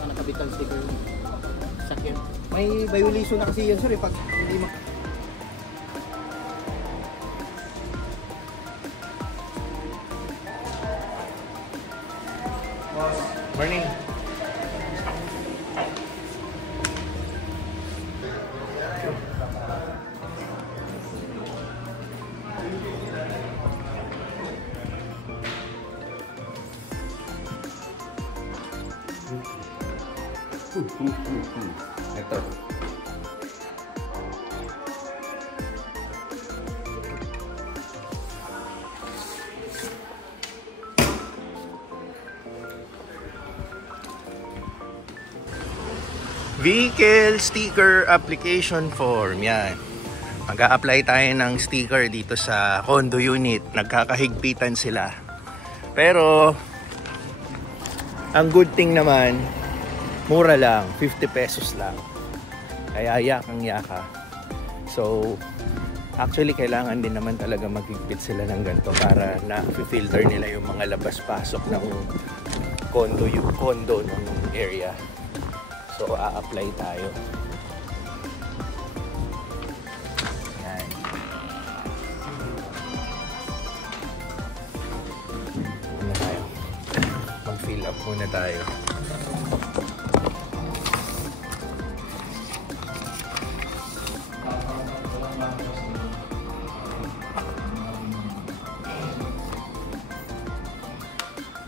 ka nakabit ang sticker yung sakyan. May violation na kasi yan sir pag hindi Morning. Ito. Vehicle sticker application form. Yan. Mag-a-apply tayo ng sticker dito sa condo unit. Nagkakahigpitan sila. Pero ang good thing naman, mura lang, 50 pesos lang. Kaya yakang yaka. So, actually kailangan din naman talaga maghigpit sila ng ganito para na-filter nila yung mga labas-pasok ng condo ng area. So, a-apply tayo. Yan. Ano tayo? Mag-fill up muna tayo.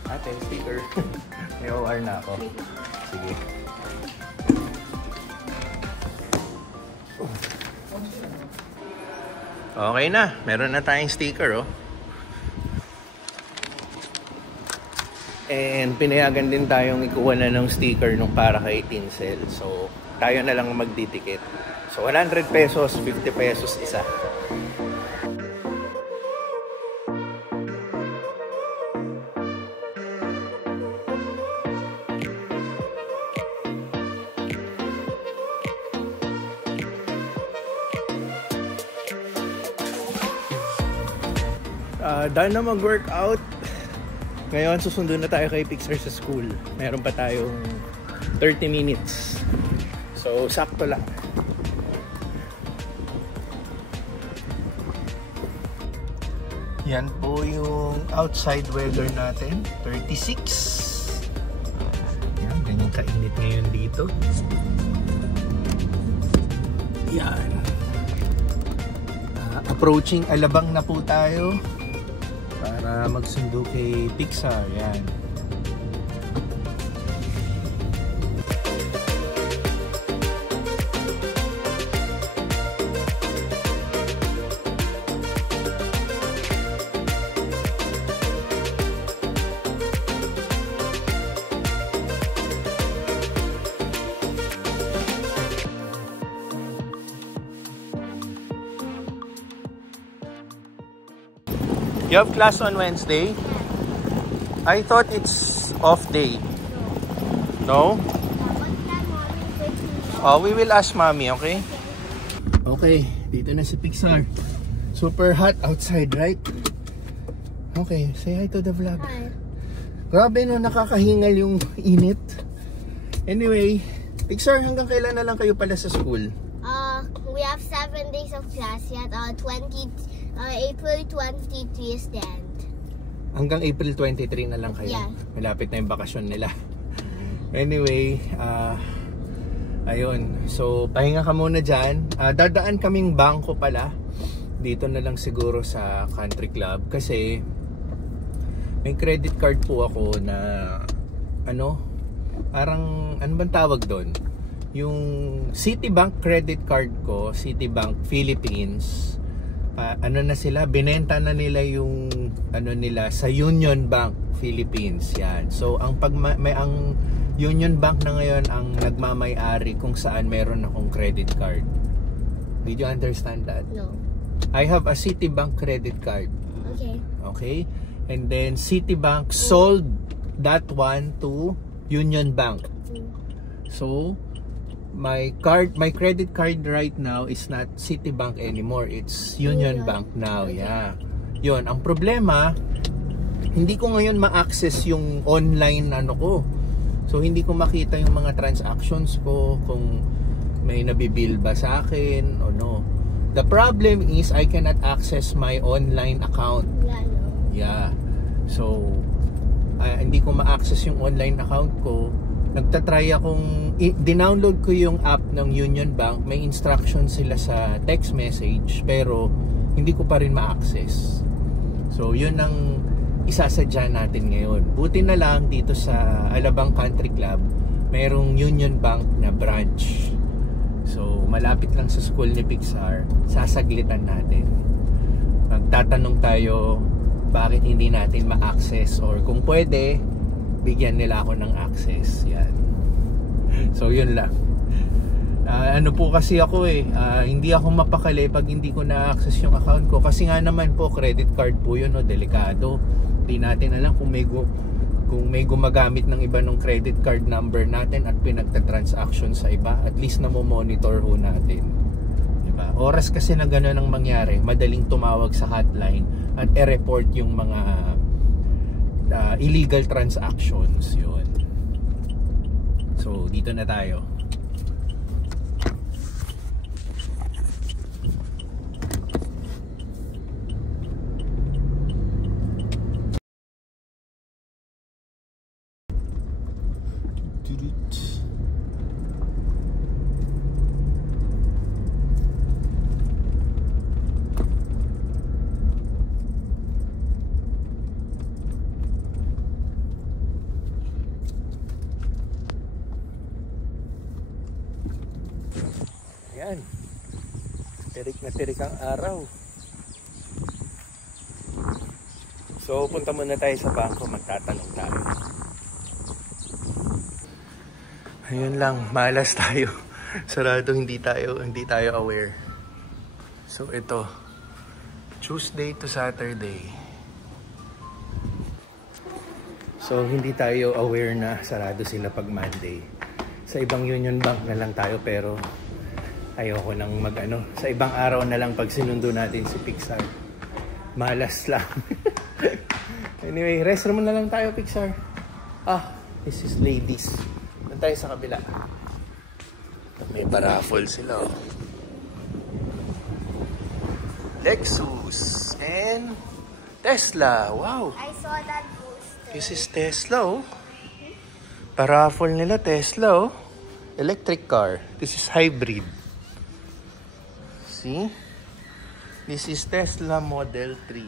Ate, sticker. May OR na ako. Sige. Okay na. Meron na tayong sticker, oh. And pinayagan din tayong ikuha na ng sticker nung para kay Tinsel. So, tayo na lang magdidikit. So, 100 pesos, 50 pesos isa. Dahil na mag-workout, ngayon susundo na tayo kay Pixar sa school. Meron pa tayong 30 minutes. So, sakto lang. Yan po yung outside weather natin. 36. Yan, ganyan kainit ngayon dito. Yan. Approaching Alabang na po tayo. Para magsundo kay Pixar. Yan. You have class on Wednesday? I thought it's off day. No? Oh, we will ask mommy, okay? Okay, dito na si Pixar. Super hot outside, right? Okay, say hi to the vlog. Hi. Grabe no, nakakahingal yung init. Anyway, Pixar, hanggang kailan na lang kayo pala sa school? We have 7 days of class yet. April 23 is the end. Hanggang April 23 na lang kayo? Yeah. Malapit na yung bakasyon nila. Anyway, ayun. So, pahinga ka muna dyan. Dadaan kaming bangko pala. Dito na lang siguro sa country club. Kasi, may credit card po ako na, parang, ano bang tawag doon? Yung Citibank credit card ko, Citibank Philippines, na sila, binenta na nila yung nila sa Union Bank Philippines. Yan. So ang ang Union Bank na ngayon ang nagmamay-ari kung saan meron akong credit card. Did you understand that? No. I have a Citibank credit card. Okay. Okay? And then Citibank sold that one to Union Bank. So my credit card right now is not Citibank anymore. It's Union Bank now. Yeah. Yun, ang problema, hindi ko ngayon ma-access yung online ko. So hindi ko makita yung mga transactions ko, kung may nabibill ba sa akin o no. The problem is I cannot access my online account. Yeah. So hindi ko ma-access yung online account ko. Nagtatry akong dinownload ko yung app ng Union Bank. May instructions sila sa text message, pero hindi ko pa rin ma-access. So yun ang isasadya natin ngayon. Buti na lang dito sa Alabang Country Club, mayroong Union Bank na branch. So malapit lang sa school ni Pixar. Sasaglitan natin. Magtatanong tayo bakit hindi natin ma-access, or kung pwede bigyan nila ako ng access. Yan. So yun lang. Ano po kasi ako hindi ako mapakali pag hindi ko na-access yung account ko, kasi nga naman po credit card po yun, delikado. Hindi natin alam kung may gumagamit ng iba ng credit card number natin at pinagta-transaction sa iba. At least na-monitor ho natin, diba? Oras kasi na gano'n ang mangyari, madaling tumawag sa hotline at i-report yung mga illegal transactions. Yun. So dito na tayo. Yan. Tirik na tirik ang araw. So punta muna tayo sa bangko, magtatanong tayo. Ayun lang, malas tayo. Sarado, hindi tayo aware. So ito, Tuesday to Saturday. So hindi tayo aware na sarado sila pag Monday. Sa ibang Union Bank na lang tayo, pero ayoko nang sa ibang araw na lang pag sinundo natin si Pixar. Malas lang. Anyway, restroom na lang tayo, Pixar. This is ladies. Doon tayo sa kabila. May paraffol sila. Lexus and Tesla. Wow. I saw that poster. This is Tesla. Paraffol nila, Tesla. Electric car. This is hybrid. See? This is Tesla Model 3.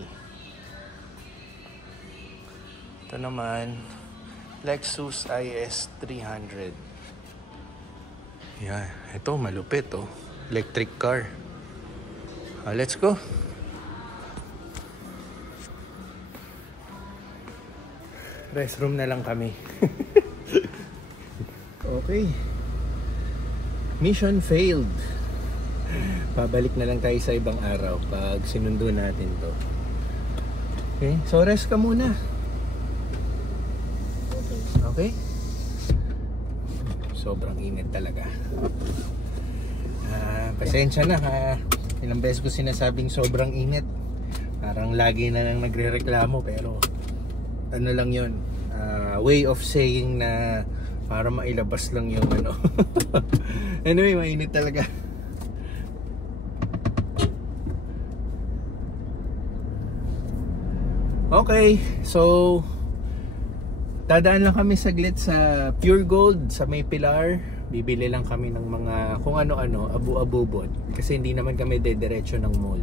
Ito naman, Lexus IS 300. Yan. Ito, malupit, electric car. Let's go. Restroom na lang kami. Okay. Mission failed. Pabalik na lang tayo sa ibang araw pag sinundo natin to. Okay? So rest ka muna. Okay? Sobrang init talaga. Pasensya na ha. Ilang beses ko sinasabing sobrang init. Parang lagi na lang nagre-reklamo, pero ano lang yun, way of saying na para mailabas lang yung Anyway, mainit talaga. Okay, so dadaan lang kami saglit sa Pure Gold sa May Pilar. Bibili lang kami ng mga kung ano-ano, abu-abubot, kasi hindi naman kami dediretso ng mall.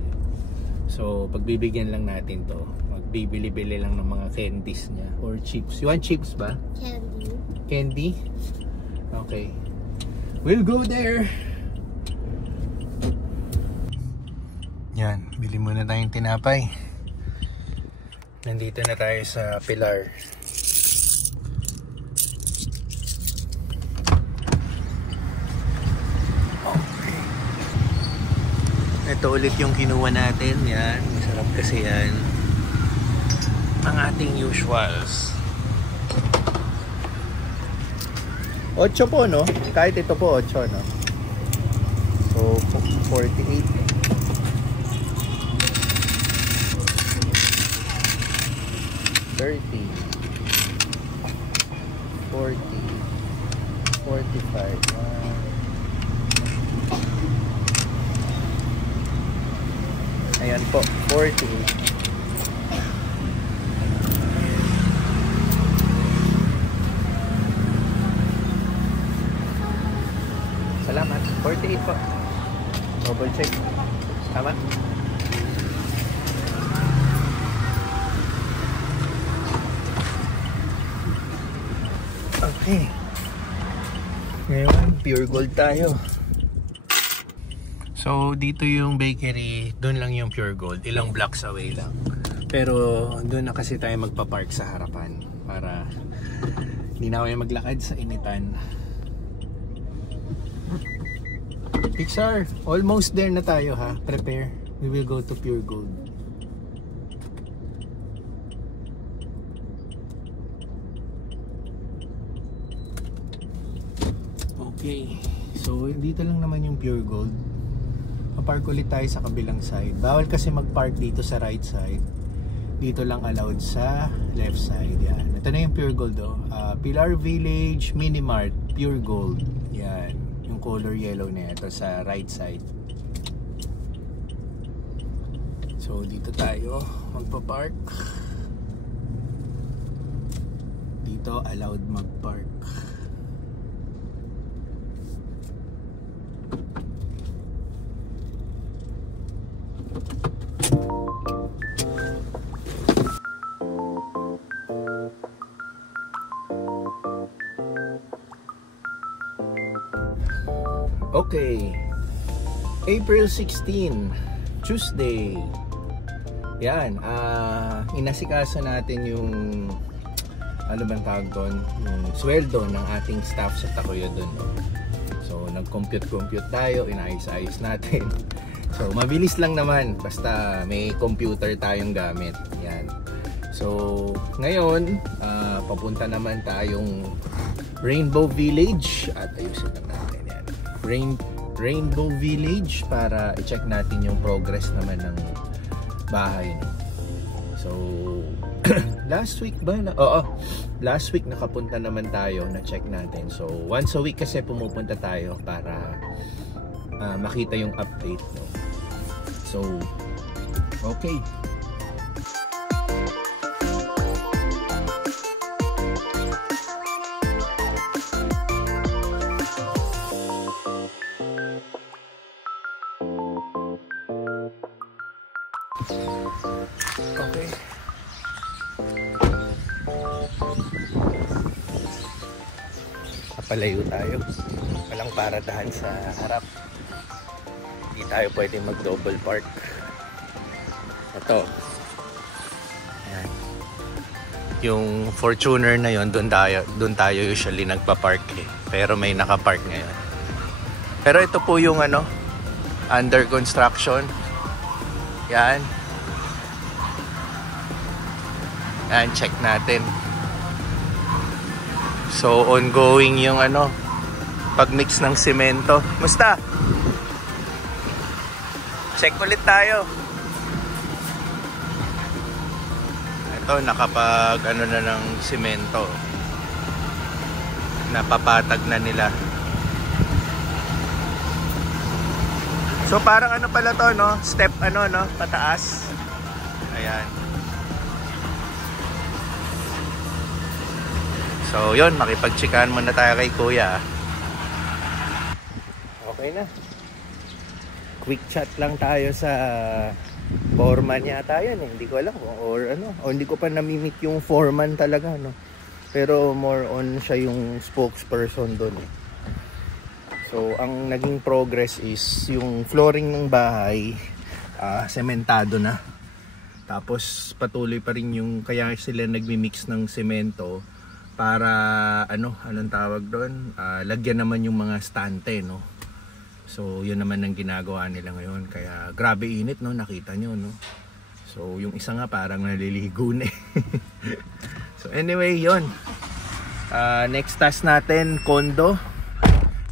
So pagbibigyan lang natin to. Magbibili-bili lang ng mga candies niya or chips. You want chips ba? Candy. Candy? Okay. We'll go there. Yan, bili muna tayong tinapay. Nandito na tayo sa Pilar. Okay. Ito ulit yung kinuha natin. Yan, masarap kasi yan. Ang ating usuals. 8 po, no? Kahit ito po 8, no? So 48. 30, 40, 45. Ayan po, 40. Salamat. 48 po. Double check. Tama? Okay. Ngayon, pure gold tayo. So, dito yung bakery, doon lang yung pure gold. Ilang blocks away lang. Pero, doon na kasi tayo magpa-park sa harapan para hindi na kayo maglakad sa initan. Pixar, almost there na tayo ha. Prepare. We will go to pure gold. Okay. So, dito lang naman yung pure gold. Papark ulit tayo sa kabilang side. Bawal kasi mag-park dito sa right side. Dito lang allowed sa left side. Yan. Ito na yung pure gold oh. Pilar Village Mini Mart Pure Gold. Yan. Yung color yellow na ito sa right side. So dito tayo magpa-park. Dito allowed mag-park. Okay, April 16, Tuesday. Yan, inasikaso natin yung ano bang tawag doon, yung sweldo ng ating staff sa Takoyo doon. No? So, nag-compute tayo, inayos-ayos natin. So, mabilis lang naman, basta may computer tayong gamit. Yan. So, ngayon, papunta naman tayong Rainbow Village at ayusin lang natin yan. Rainbow Village para i-check natin yung progress naman ng bahay. No? So, last week ba? Last week nakapunta naman tayo, na-check natin. So, once a week kasi pumupunta tayo para makita yung update. No? So, okay. Okay. Papalayo tayo. Walang paradahan sa harap. Hindi tayo pwede mag-double park. Ito. Ayan. Yung Fortuner na yon, doon tayo usually nagpa-park eh. Pero may naka-park ngayon. Pero ito po yung ano, under construction. Yan. Yan, check natin. So, ongoing yung ano, pag-mix ng semento. Musta? Check ulit tayo. Ito, nakapag ano na ng semento. Napapatag na nila. So, parang ano pala to, no? Step ano, no? Pataas. Ayan. So, yun, makipag-chikahan muna tayo kay Kuya. Okay na. Quick chat lang tayo sa foreman yata yun eh. Hindi ko alam or ano. O hindi ko pa namimit yung foreman talaga, no. Pero more on siya yung spokesperson doon eh. So, ang naging progress is yung flooring ng bahay sementado na. Tapos patuloy pa rin yung kaya sila nagmi-mix ng semento para anong tawag doon, lagyan naman yung mga stante, no. So yun naman ang ginagawa nila ngayon, kaya grabe init, no, nakita nyo, no. So yung isa nga parang naliligo na eh. So anyway, yun, next task natin, condo.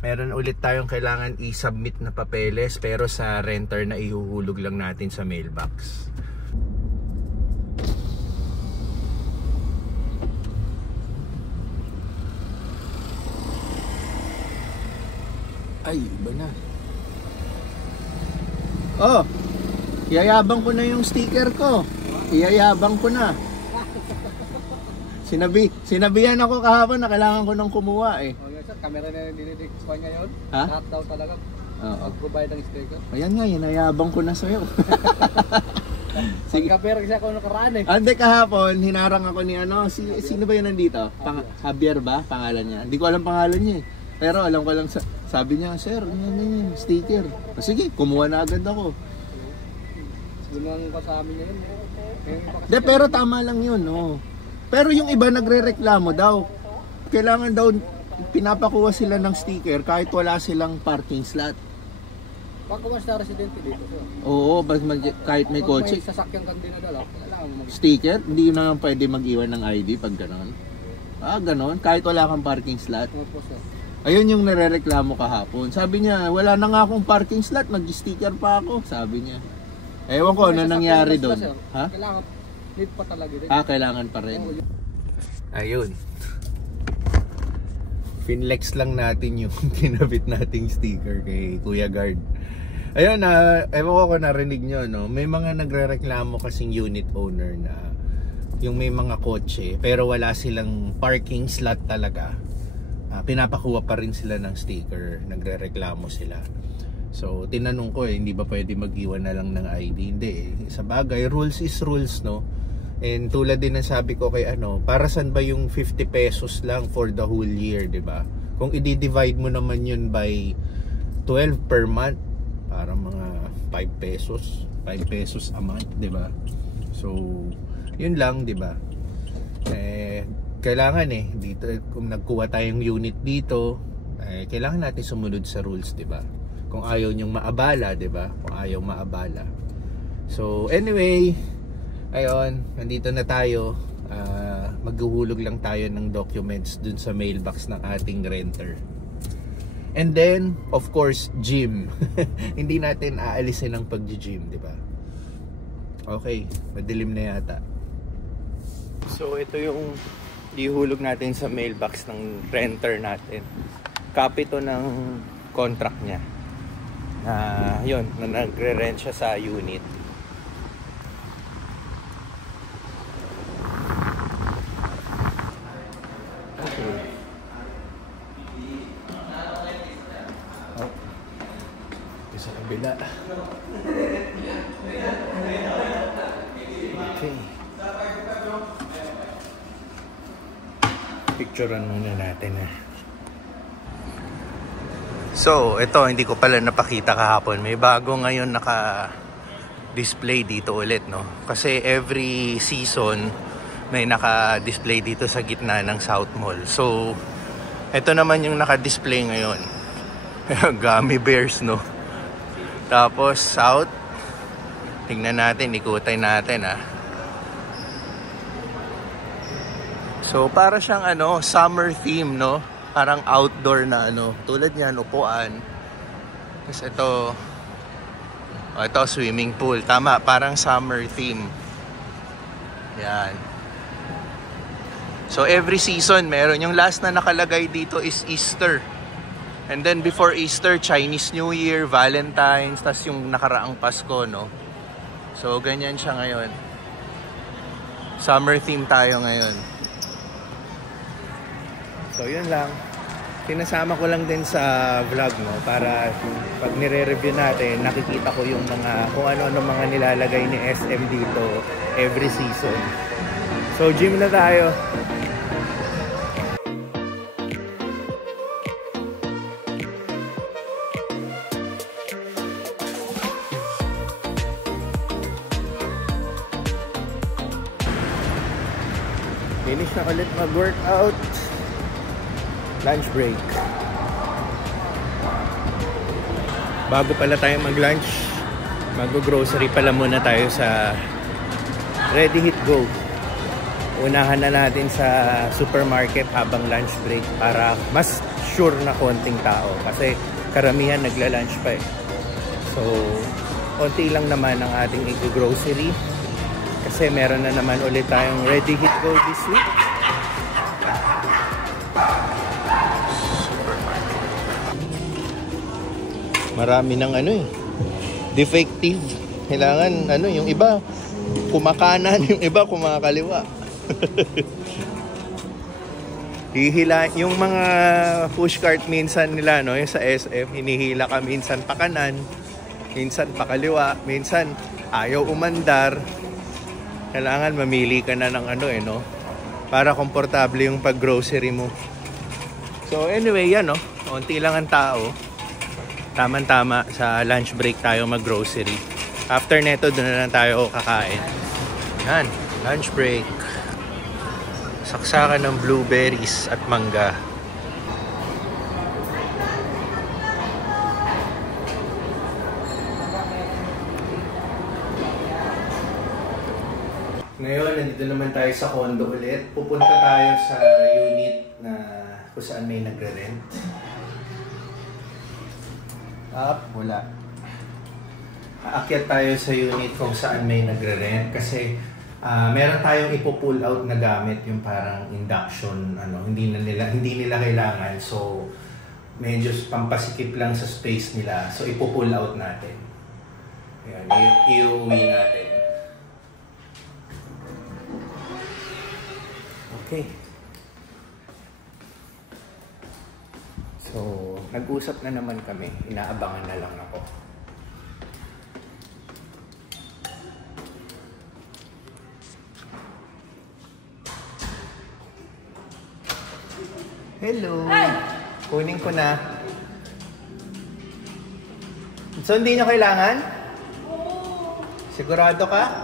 Meron ulit tayong kailangan i-submit na papeles, pero sa renter na ihuhulog lang natin sa mailbox. Ay, iba na. Oh, iyayabang ko na yung sticker ko. Iyayabang ko na. Sinabihan ako kahapon na kailangan ko nang kumuha eh. Okay, sir, camera na dinidikispan ngayon. Ha? Lahat daw talaga. Oo. Mag-provide ng sticker. Ayan nga, inayabang ko na sa'yo. Sige. Pagka-pera kasi ako nakaraan eh. Ande kahapon, hinarang ako ni ano, sino ba yun nandito? Javier ba? Pangalan niya. Hindi ko alam pangalan niya eh. Pero alam ko lang, sabi niya, sir, yan, sticker. Sige, kumuha na agad ako. Ginawang pa sa amin yun. De, pero tama lang yun, no. Pero yung iba nagre-reklamo daw. Kailangan daw pinapakuha sila ng sticker kahit wala silang parking slot. Pag kumas na residente dito, sir. Oo, kahit may kotse. Pag may sasakyan kang dinadala, kailangan mo Sticker? Hindi na pwede mag-iwan ng ID pag gano'n. Ah, gano'n? Kahit wala kang parking slot. po, sir. Ayun yung nare-reklamo kahapon. Sabi niya, wala na nga akong parking slot, mag-sticker pa ako. Sabi niya. Ewan ko ano nangyari doon. Ha? Kailangan, need pa talaga din. Ah, kailangan pa rin. Ayun. Finlex lang natin yung kinabit nating sticker kay Kuya Guard. Ayun, ewan ko kung narinig nyo, no? May mga nagre-reklamo kasing unit owner na yung may mga kotse pero wala silang parking slot talaga. Pinapakuha pa rin sila ng sticker, nagre-reklamo sila. So tinanong ko hindi ba pwede mag-iwan na lang ng ID? Hindi eh. Sa bagay, rules is rules, no? And tulad din ng sabi ko kay para saan ba yung 50 pesos lang for the whole year, 'di ba? Kung i-divide mo naman yun by 12 per month, para mga 5 pesos a month, 'di ba? So yun lang, 'di ba? Kailangan dito kung nagkuha tayong unit dito, kailangan natin sumunod sa rules, 'di ba? Kung ayaw nyong maabala, 'di ba? Kung ayaw maabala. So anyway, ayun, nandito na tayo. Maghuhulog lang tayo ng documents dun sa mailbox ng ating renter. And then, of course, gym. Hindi natin aalisin ang pag-gym, 'di ba? Okay, madilim na yata. So ito yung ihulog natin sa mailbox ng renter natin. Copy to ng contract niya. Yun, na nagre-rent siya sa unit. Okay. Sa kabila. Okay. Picturean muna natin So, ito hindi ko pala napakita kahapon. May bago ngayon naka-display dito ulit, no? Kasi every season may naka-display dito sa gitna ng South Mall. So, ito naman yung naka-display ngayon. Gummy bears, no? Tapos, South. Tingnan natin, ikutin natin, So, para siyang summer theme, no? Parang outdoor na tulad niyan, upuan. Tapos ito swimming pool. Tama, parang summer theme. Yan. So every season meron. Yung last na nakalagay dito is Easter. And then before Easter, Chinese New Year, Valentine's, tas yung nakaraang Pasko, no? So ganyan siya ngayon. Summer theme tayo ngayon. So yun lang. Sinasama ko lang din sa vlog, no, para pag nire-review natin, nakikita ko yung mga kung ano-ano mga nilalagay ni SM dito every season. So gym na tayo. Finish na ulit mag-workout. Lunch break. Bago pala tayo mag-lunch, mag-grocery pala muna tayo sa Ready Hit Go. Unahan na natin sa supermarket habang lunch break para mas sure na konting tao. Kasi karamihan nagla-lunch pa eh. So, konti lang naman ang ating i-grocery. Kasi meron na naman ulit tayong Ready Hit Go this week. Marami ng ano eh, defective. Kailangan ano, yung iba kumakanan, yung iba kumakaliwa. Hihila yung mga pushcart minsan nila, no, yung sa SF, hinihila ka minsan pa kanan, minsan pa kaliwa, minsan ayaw umandar. Kailangan mamili ka na ng ano eh, no, para komportable yung pag-grocery mo. So anyway, yan, no, konti lang ang tao. Tama-tama sa lunch break tayo mag-grocery. After neto, doon na lang tayo kakain. Yan, lunch break. Saksakan ng blueberries at mangga. Ngayon, nandito naman tayo sa condo ulit. Pupunta tayo sa unit na kung saan may nagre-rent. Wala. Aakyat tayo sa unit kung saan may nagre-rent kasi meron tayong ipo-pull out na gamit, yung parang induction, ano, hindi nila kailangan, so medyo pampasikip lang sa space nila, so ipo-pull out natin. Ayan, iuwi natin. Okay. So, nag-usap na naman kami, inaabangan na lang ako. Hello! Hi. Kunin ko na. So, hindi nyo kailangan? Oo. Sigurado ka?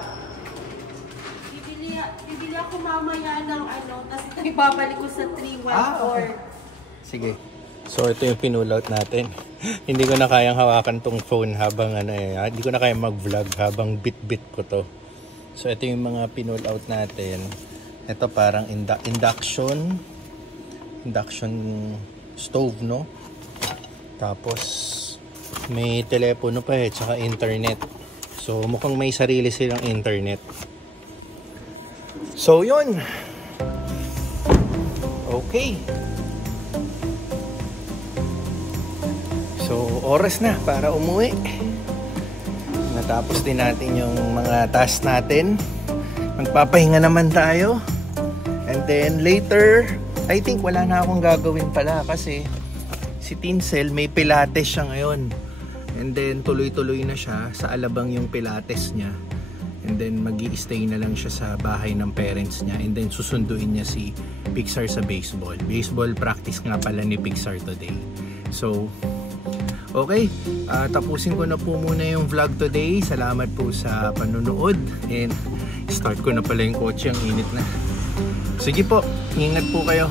Bibili ako mamaya ng ano, tapos ibabalik ko sa 314. Okay. Sige. So, ito yung pinulout natin. Hindi ko na kayang hawakan tong phone habang ano eh. Hindi ko na kayang mag-vlog habang bit-bit ko to. So, ito yung mga pinulout natin. Ito parang induction stove, no? Tapos may telepono pa eh, tsaka internet. So mukhang may sarili silang internet. So yun. Okay. So oras na para umuwi. Natapos din natin yung mga task natin. Magpapahinga naman tayo. And then later, I think wala na akong gagawin pala kasi si Tinsel may pilates siya ngayon. And then tuloy-tuloy na siya sa Alabang yung pilates niya. And then mag-i-stay na lang siya sa bahay ng parents niya. And then susunduin niya si Pixar sa baseball. Baseball practice nga pala ni Pixar today. So, okay. Tapusin ko na po muna yung vlog today. Salamat po sa panonood. And start ko na pala yung kotse. Ang init na. Sige po, ingat po kayo.